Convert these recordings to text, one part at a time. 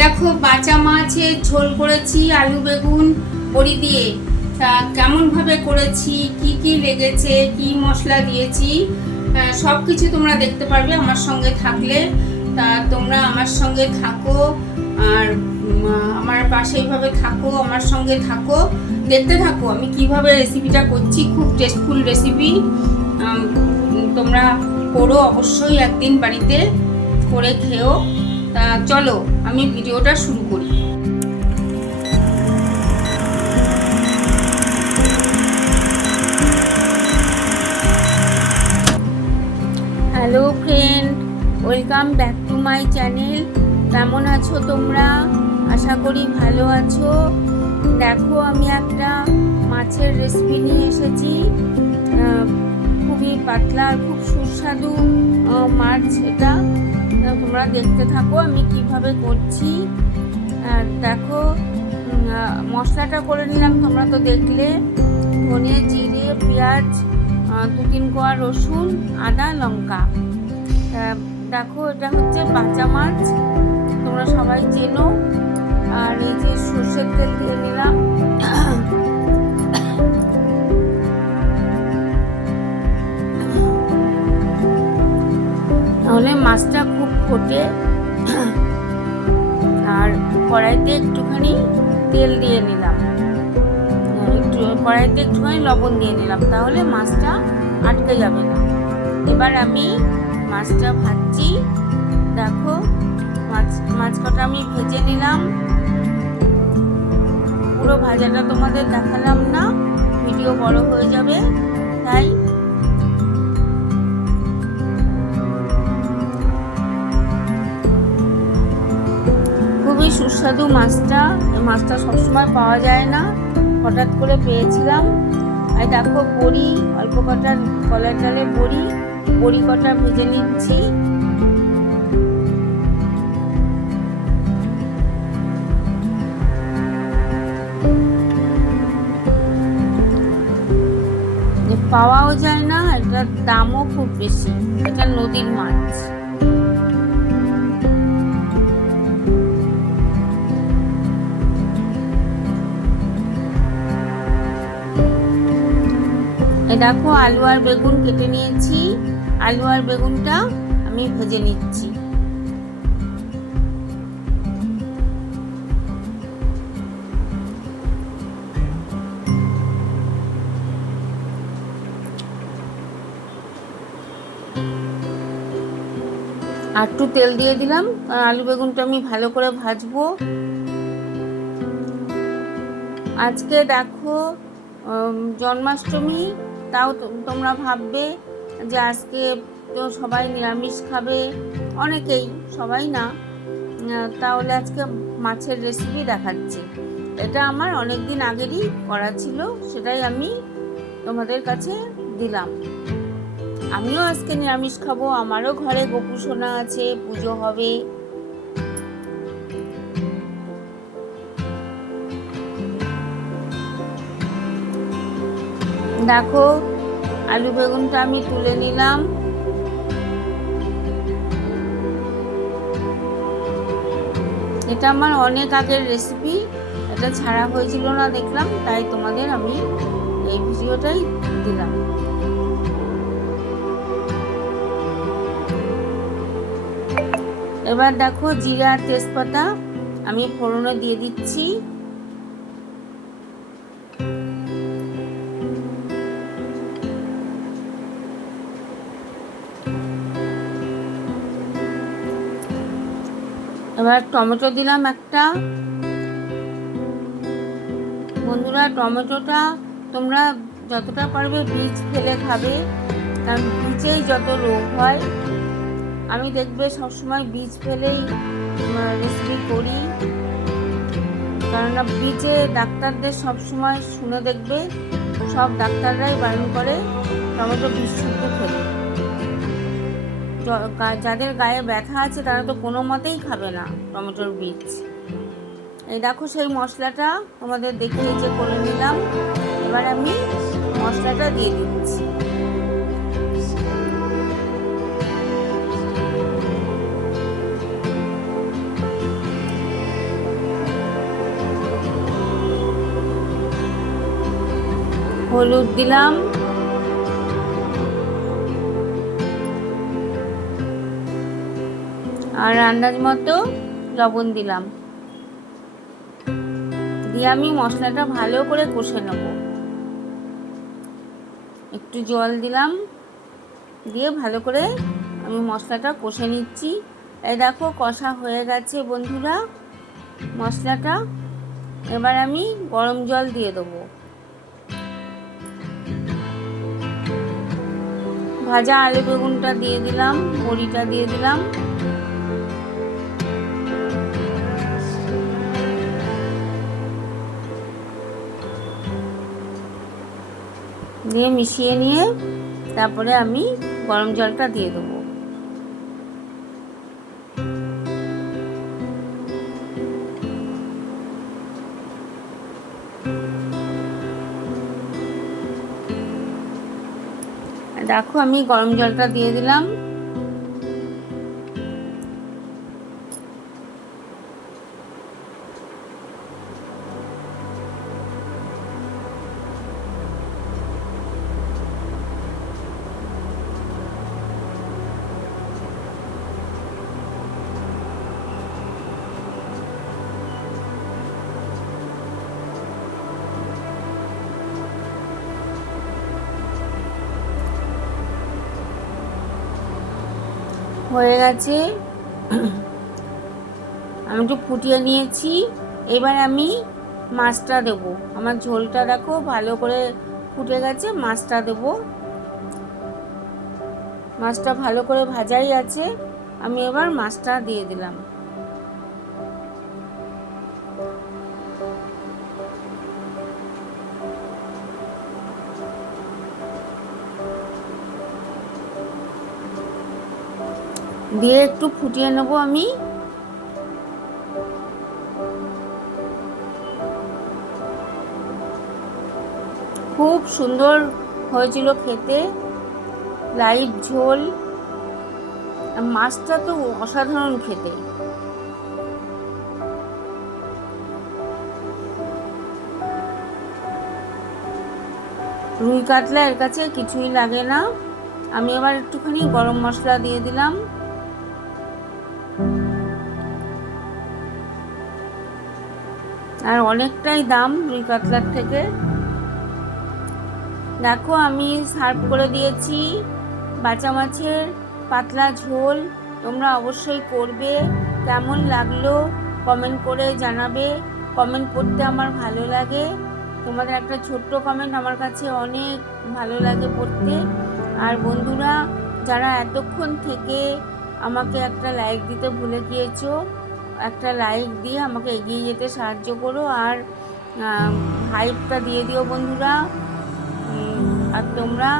দেখো, বাঁচা মাছের ঝোল করেছি, আলু বেগুন বড়ি দিয়ে। তা কেমনভাবে করেছি, কি কি লেগেছে, কি মশলা দিয়েছি সব কিছু তোমরা দেখতে পারবে আমার সঙ্গে থাকলে। তা তোমরা আমার সঙ্গে থাকো, আর আমার পাশে এইভাবে থাকো, আমার সঙ্গে থাকো। দেখতে থাকো আমি কীভাবে রেসিপিটা করছি, খুব টেস্টফুল রেসিপি তোমরা করো অবশ্যই একদিন বাড়িতে, করে খেও। তা চলো, আমি ভিডিওটা শুরু করি। Hello friend welcome back to my channel কেমন আছো তোমরা? আশা করি ভালো আছো। দেখো, আমি একটা মাছের রেসিপি নিয়ে এসেছি। খুবই পাতলা, খুব সুস্বাদু মাছ এটা। তোমরা দেখতে থাকো আমি কীভাবে করছি। আর দেখো মশলাটা করে নিলাম, তোমরা তো দেখলে। ধনে, জিরে, পেঁয়াজ দু তিন কোয়া রসুন, আদা, লঙ্কা। দেখো, এটা হচ্ছে বাঁচা মাছ, তোমরা সবাই চেনো। আর এই যে সর্ষের তেল দিয়ে নিলাম। তাহলে মাছটা ফোটে আর কড়াইতে একটুখানি তেল দিয়ে নিলাম। একটু কড়াইতে একটুখানি লবণ দিয়ে নিলাম, তাহলে মাছটা আটকে যাবে না। এবার আমি মাছটা ভাজছি। দেখো, মাছ মাছ কটা আমি ভেজে নিলাম। পুরো ভাজাটা তোমাদের দেখালাম না, ভিডিও বড় হয়ে যাবে, তাই সুস্বাদু মাছটা মাছটা সবসময় পাওয়া যায় না। হঠাৎ করে পেয়েছিলাম। আর দেখো, বড়ি, অল্প কটা কলার ডালে বড়ি বড়ি কটা ভেজে নিচ্ছি। পাওয়াও যায় না, এটার দামও খুব বেশি। এটা নদীর মাছ। দেখো, আলু আর বেগুন কেটে নিয়েছি। আলু আর বেগুনটা আমি ভেজে নিচ্ছি। আর একটু তেল দিয়ে দিলাম। কারণ আলু বেগুনটা আমি ভালো করে ভাজবো। আজকে দেখো জন্মাষ্টমী তাও তোমরা ভাববে যে আজকে তো সবাই নিরামিষ খাবে। অনেকেই, সবাই না। তাহলে আজকে মাছের রেসিপি দেখাচ্ছি। এটা আমার অনেক দিন আগেরই করা ছিল, সেটাই আমি তোমাদের কাছে দিলাম। আমিও আজকে নিরামিষ খাব, আমারও ঘরে গোপুসোনা আছে, পুজো হবে। দেখো, আলু বেগুনটা আমি তুলে নিলাম। এটা আমার অনেক আগের রেসিপি এটা ছাড়া হয়েছিল না দেখলাম, তাই তোমাদের আমি এই ভিডিওটাই দিলাম। এবার দেখো, জিরা তেজপাতা আমি ফোড়নে দিয়ে দিচ্ছি। এবার টমেটো দিলাম একটা। বন্ধুরা, টমেটোটা তোমরা যতটা পারবে বীজ ফেলে খাবে, কারণ বীজেই যত রোগ হয়। আমি দেখবে সবসময় বীজ ফেলেই রেসিপি করি। কেননা বীজে ডাক্তারদের সবসময় শুনে দেখবে, সব ডাক্তাররাই বারণ করে টমেটো বীজ শুদ্ধ গা- যাদের গায়ে ব্যথা আছে তারা তো কোনো মতেই খাবে না টমেটোর বীজ। এই দেখো সেই মশলাটা তোমাদের দেখিয়ে যে করে নিলাম। এবার আমি মশলাটা দিয়ে দিচ্ছি। হলুদ দিলাম। আর আন্দাজ মতো লবণ দিলাম। দিয়ে আমি মশলাটা ভালো করে কষে নেব। একটু জল দিলাম। দিয়ে ভালো করে আমি মশলাটা কষে নিচ্ছি। এই দেখো কষা হয়ে গেছে বন্ধুরা। মশলাটা এবার আমি গরম জল দিয়ে দেবো। ভাজা আলু বেগুনটা দিয়ে দিলাম, বড়িটা দিয়ে দিলাম। দিয়ে মিশিয়ে নিয়ে তারপরে আমি গরম জলটা দিয়ে দেবো। দেখো আমি গরম জলটা দিয়ে দিলাম। হয়ে গেছে। আমি একটু ফুটিয়ে নিয়েছি। এবার আমি মাছটা দেবো। আমার ঝোলটা দেখো ভালো করে ফুটে গেছে, মাছটা দেবো। মাছটা ভালো করে ভাজাই আছে। আমি এবার মাছটা দিয়ে দিলাম। দিয়ে একটু ফুটিয়ে নেব আমি। খুব সুন্দর হয়েছিল খেতে, লাইট ঝোল। মাছটা তো অসাধারণ খেতে। রুই কাতলা এর কাছে কিছুই লাগে না। আমি আবার একটুখানি গরম মশলা দিয়ে দিলাম। আর অনেকটাই দাম রুই কাতলার থেকে। দেখো, আমি সার্ভ করে দিয়েছি। বাঁচা মাছের পাতলা ঝোল তোমরা অবশ্যই করবে। কেমন লাগল কমেন্ট করে জানাবে। কমেন্ট করতে আমার ভালো লাগে। তোমাদের একটা ছোট্ট কমেন্ট আমার কাছে অনেক ভালো লাগে পড়তে। আর বন্ধুরা, যারা এতক্ষণ থেকে আমাকে একটা লাইক দিতে ভুলে গিয়েছো একটা লাইক দিয়ে আমাকে এগিয়ে যেতে সাহায্য করো আর হাইপটা দিয়ে দিও বন্ধুরা। আর তোমরা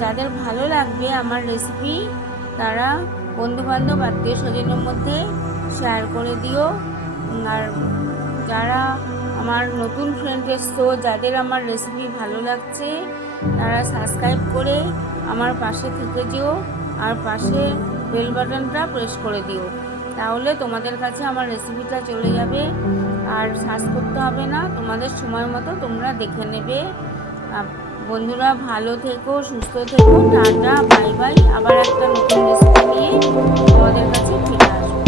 যাদের ভালো লাগবে আমার রেসিপি তারা বন্ধুবান্ধব আত্মীয় স্বজনের মধ্যে শেয়ার করে দিও। আর যারা আমার নতুন ফ্রেন্ড এসছো, যাদের আমার রেসিপি ভালো লাগছে, তারা সাবস্ক্রাইব করে আমার পাশে থেকে যেও। আর পাশে বেল বাটনটা প্রেস করে দিও। তাহলে তোমাদের কাছে আমার রেসিপিটা চলে যাবে। আর সার্চ করতে হবে না, তোমাদের সময় মতো তোমরা দেখে নেবে। বন্ধুরা, ভালো থেকো, সুস্থ থেকো, টাটা, বাই বাই। আবার একটা নতুন রেসিপি নিয়ে তোমাদের কাছে ফিরে আসব।